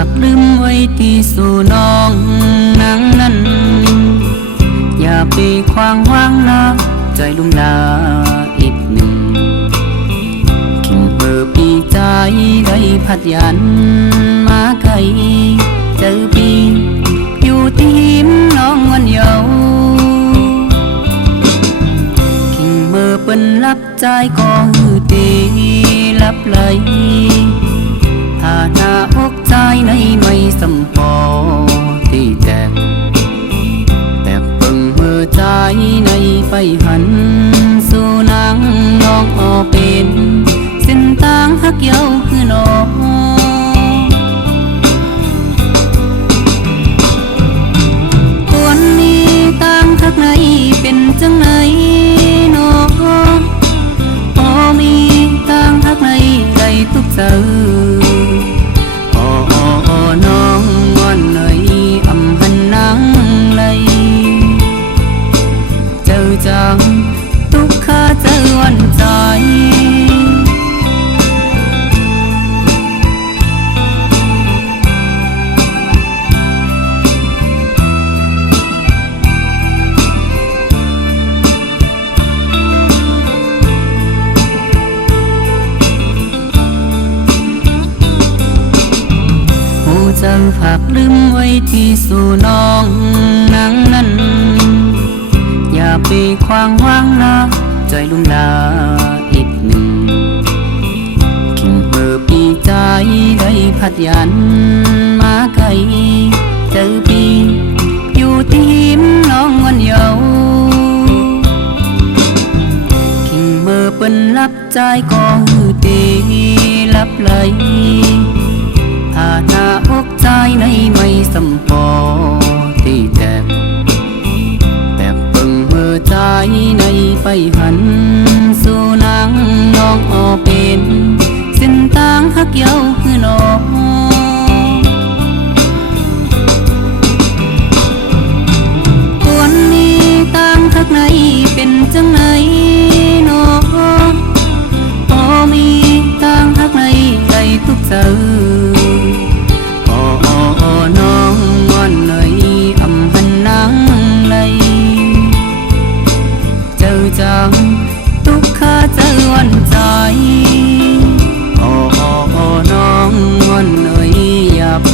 ากลืมไว้ที่สู่น้องนางนั้นอย่าไปขวางวางนะใจลุ่มลาอีกหนึ่งคิงเบอร์ปีใจได้พัดยันมาไกลเจอปีอยู่ที่หิมน้องวันเยาว์คิงเบอร์เป็นรับใจก็หือตีลับไหลหาหน้าอกใจในไม่สำปอที่แตกเบิ่งเมื่อใจในไปหันสู่นางน้องออเป็นเส้นทางหักเย้าคือน้องคนนี้ต่างทักในเป็นจังไหนน้องพอมีต่างทักในใจทุกเจอน้องงอนหน่อยอำหันนางเลยเจอจังทุกข้าเจอวันใจเจ้าฝากลืมไว้ที่สู่น้องนางนั้นอย่าไปขวางวางนะใจลุ่มลาอีกหนึ่งคิงเบอร์ปีใจได้พัดยันมาไกลเจอปีอยู่ที่หิมน้องวันเยาว์คิงเบอร์เป็นรับใจก็หือตีลับไหลหาหน้าอกใจในไม่สำปอที่แตกเบิ่งเมื่อใจในไปหันสู่นางน้องออเป็นเส้นทางหักเย้าคือน้องคนนี้ต่างทักในเป็นจังไหนน้องพอมีต่างทักในใจทุกเจอน้องงอนหน่อยอำหันนางเลยเจอจังทุกข้าเจอวันใจน้องงอนหน่อยอย่าไป